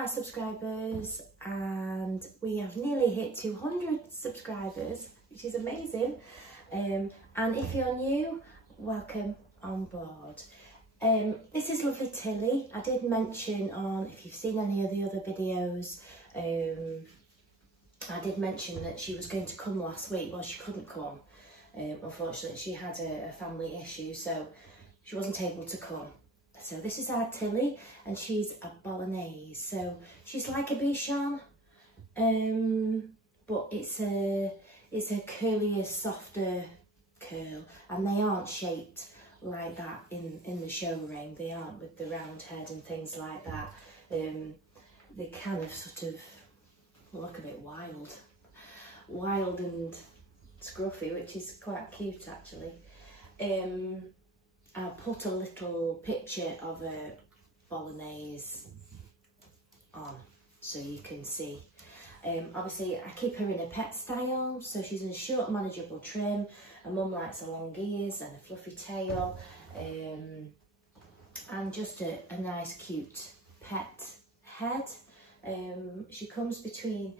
my subscribers, and we have nearly hit 200 subscribers, which is amazing. And if you're new, welcome on board. This is lovely Tillie. I did mention on, if you've seen any of the other videos, I did mention that she was going to come last week. Well, she couldn't come. Unfortunately, she had a family issue, so she wasn't able to come. So this is our Tillie, and she's a bolognese. So she's like a Bichon, but it's a curlier, softer curl, and they aren't shaped like that in the show ring. They aren't with the round head and things like that. They kind of sort of look a bit wild and scruffy, which is quite cute actually. I'll put a little picture of a bolognese on so you can see. Obviously I keep her in a pet style, so she's in a short manageable trim. Her mum likes her long ears and a fluffy tail, and just a nice cute pet head. She comes between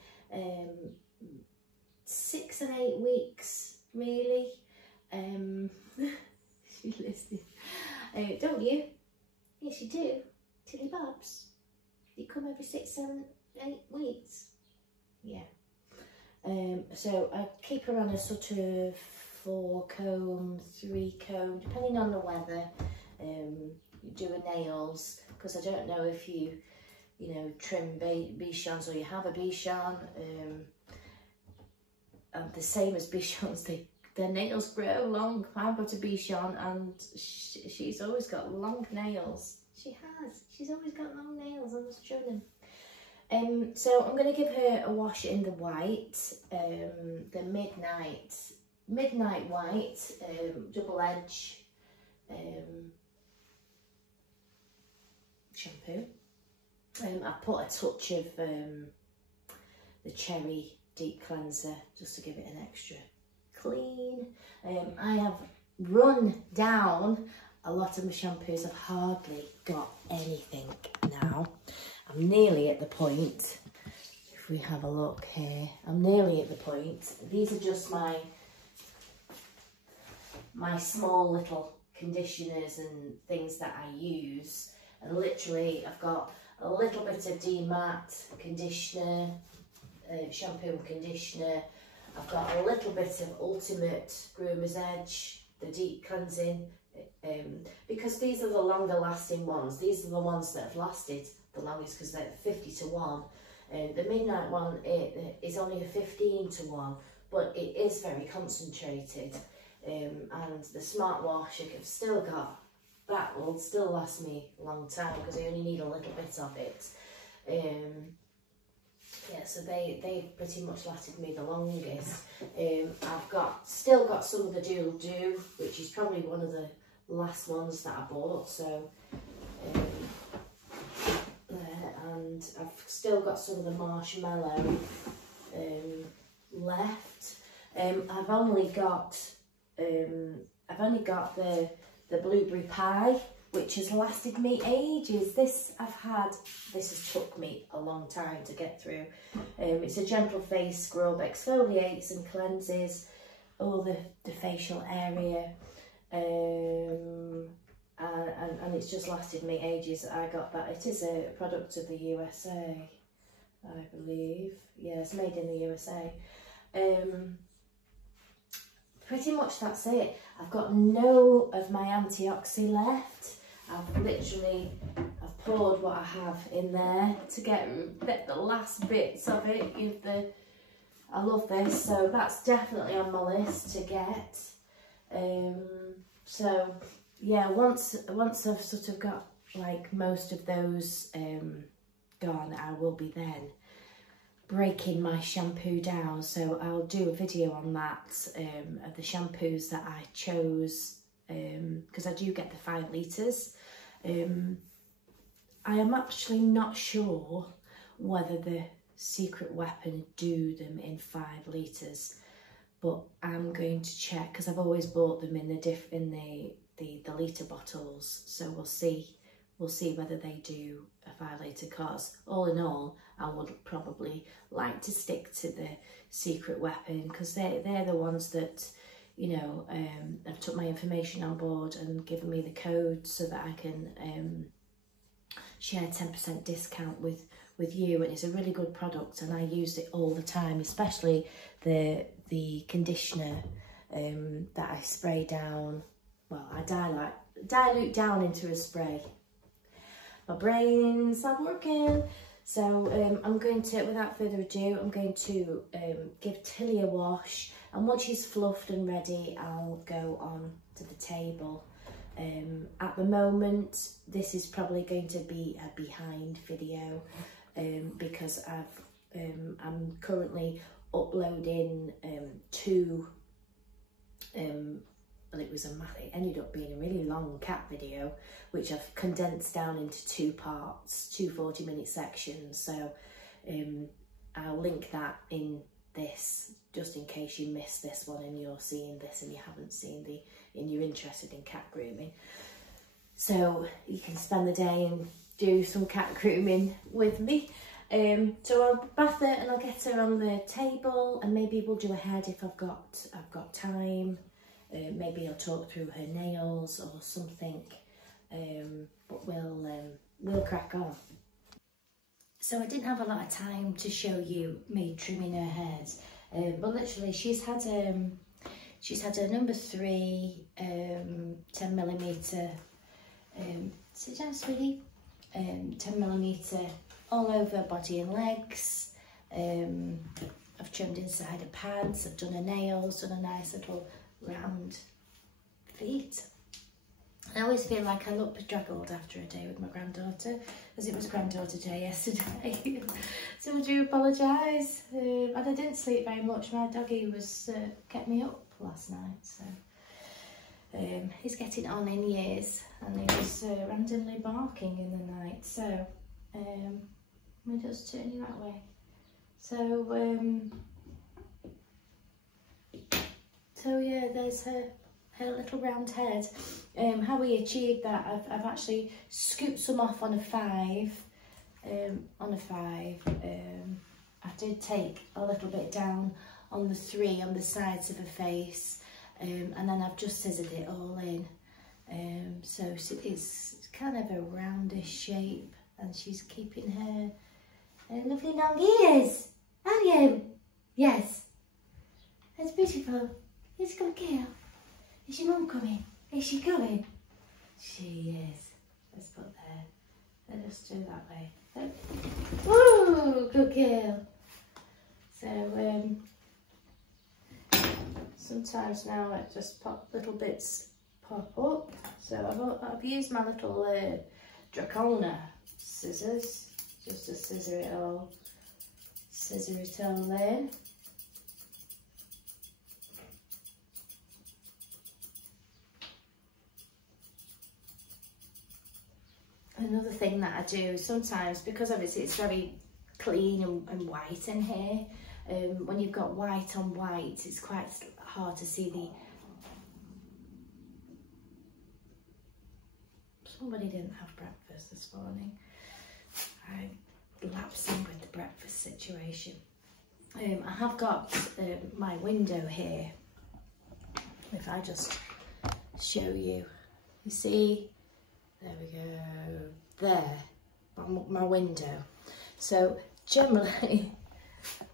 6 and 8 weeks really. She's listening. Don't you? Yes, you do. Tillie Bobs. You come every 6, 7, 8 weeks. Yeah. So I keep her on a sort of 4-comb, 3-comb, depending on the weather. You do her nails, because I don't know if you know, trim Bichons or you have a Bichon. And the same as Bichons, their nails grow long. I've got a Bichon and she's always got long nails. She's always got long nails, I must show them. So I'm going to give her a wash in the white, the midnight white, double edge shampoo. I put a touch of the cherry deep cleanser just to give it an extra clean. I have run down a lot of my shampoos. I've hardly got anything now. I'm nearly at the point, if we have a look here, I'm nearly at the point. These are just my small little conditioners and things that I use. And literally I've got a little bit of D-Matte conditioner, shampoo and conditioner. I've got a little bit of Ultimate Groomer's Edge, the deep cleansing, because these are the longer lasting ones. These are the ones that have lasted the longest because they're 50 to 1. The midnight one is only a 15 to 1, but it is very concentrated. And the Smart Wash, I've still got, that will still last me a long time because I only need a little bit of it. Yeah, so they've pretty much lasted me the longest. I've still got some of the Doodle Do, which is probably one of the last ones that I bought. So there, and I've still got some of the Marshmallow left. I've only got the Blueberry Pie, which has lasted me ages. This has took me a long time to get through. It's a gentle face scrub, exfoliates and cleanses all the facial area, and it's just lasted me ages. I got that. It is a product of the USA, I believe. Yeah, it's made in the USA. Pretty much that's it. I've got no of my antioxy left. I've poured what I have in there to get the last bits of it. I love this, so that's definitely on my list to get. So yeah, once I've sort of got like most of those gone, I will be then breaking my shampoo down. So I'll do a video on that, of the shampoos that I chose, because I do get the 5 litres. I am actually not sure whether the Secret Weapon do them in 5 litres, but I'm going to check because I've always bought them in the litre bottles, so we'll see we'll see whether they do a 5 litre, because all in all, I would probably like to stick to the Secret Weapon, because they're the ones that, you know, have took my information on board and given me the code so that I can share 10% discount with you, and it's a really good product and I use it all the time, especially the conditioner that I spray down. Well, I dilute down into a spray. My brain's not working. So I'm going to, without further ado, I'm going to give Tillie a wash, and once she's fluffed and ready, I'll go on to the table. At the moment, this is probably going to be a behind video because I'm currently uploading two well, it ended up being a really long cat video, which I've condensed down into 2 parts, 2 40-minute sections. So I'll link that in this, just in case you missed this one and you're seeing this and you haven't seen and you're interested in cat grooming. So you can spend the day and do some cat grooming with me. So I'll bath her and I'll get her on the table, and maybe we'll do a head if I've got time. Maybe I'll talk through her nails or something, but we'll crack on. So I didn't have a lot of time to show you me trimming her hair, but literally she's had a number 3 10mm. Sit down, sweetie. 10mm all over body and legs. I've trimmed inside her pads. I've done her nails, done a nice little round feet. I always feel like I look bedraggled after a day with my granddaughter, as it was granddaughter day yesterday. So I do apologise. And I didn't sleep very much. My doggy was kept me up last night. So he's getting on in years, and he was randomly barking in the night. So we just turn you that way. So yeah, there's her little round head. How we achieved that, I've actually scooped some off on a 5. I did take a little bit down on the 3 on the sides of her face, and then I've just scissored it all in. So it's kind of a roundish shape, and she's keeping her lovely long ears. Are you? Yes. That's beautiful. It's a good girl. Is your mum coming? Is she coming? She is. Let's put there. Let's just do that way. Woo! Good girl. So sometimes now it just little bits pop up. So I've used my little Dracona scissors just to scissor it all in. Another thing that I do sometimes, because obviously it's very clean and white in here, when you've got white on white, it's quite hard to see the... Somebody didn't have breakfast this morning. I'm lapsing with the breakfast situation. I have got my window here. If I just show you, you see, there we go, there, my window. So generally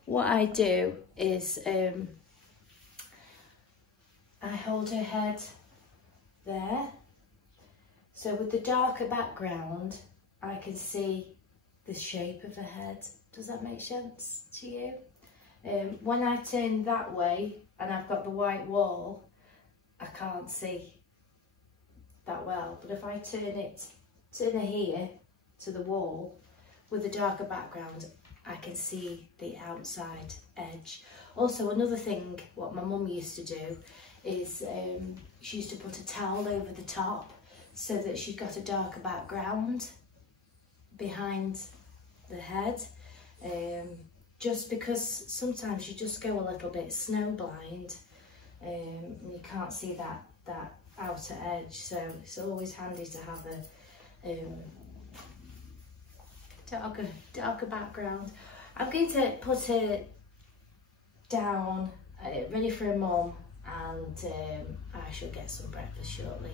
what I do is I hold her head there. So with the darker background, I can see the shape of her head. Does that make sense to you? When I turn that way and I've got the white wall, I can't see that well. But if I turn her here to the wall with the darker background, I can see the outside edge. Also, another thing, what my mum used to do is she used to put a towel over the top so that she's got a darker background behind the head, just because sometimes you just go a little bit snowblind and you can't see that outer edge, so it's always handy to have darker background. I'm going to put her down, ready for a mum, and I shall get some breakfast shortly,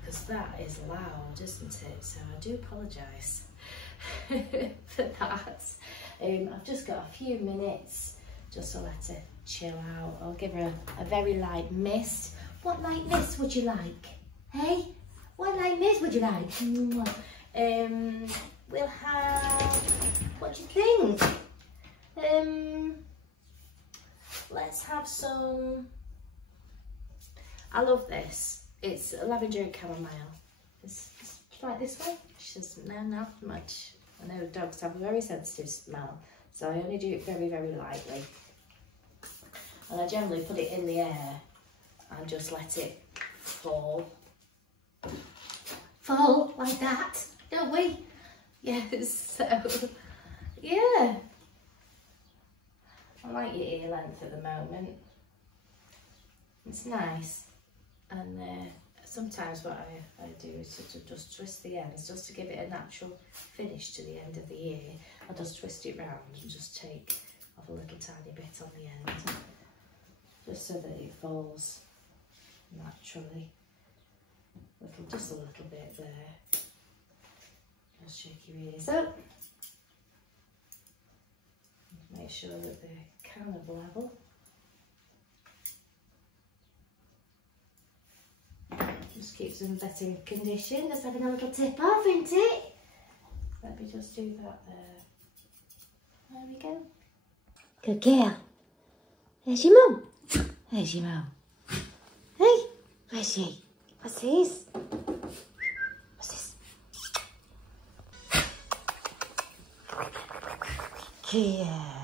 because that is loud, isn't it? So I do apologise for that. I've just got a few minutes just to let her chill out. I'll give her a very light mist. What light mist would you like? Hey? What light mist would you like? We'll have, what do you think? Let's have some, I love this. It's lavender and chamomile. It's like this way. She says, no, not much. I know dogs have a very sensitive smell, so I only do it very, very lightly. And I generally put it in the air and just let it fall. Fall like that, don't we? Yes, so, yeah. I like your ear length at the moment. It's nice. And sometimes what I do is to just twist the ends, just to give it a natural finish to the end of the ear. I just twist it round and just take off a little tiny bit on the end, just so that it falls naturally. Just a little bit there. Just shake your ears up. Make sure that they're kind of level. Just keeps them better in condition. Just having a little tip off, isn't it? Let me just do that there. There we go. Good girl. There's your mum. There's your mum. Hey, where's she? What's this? What's this? Yeah.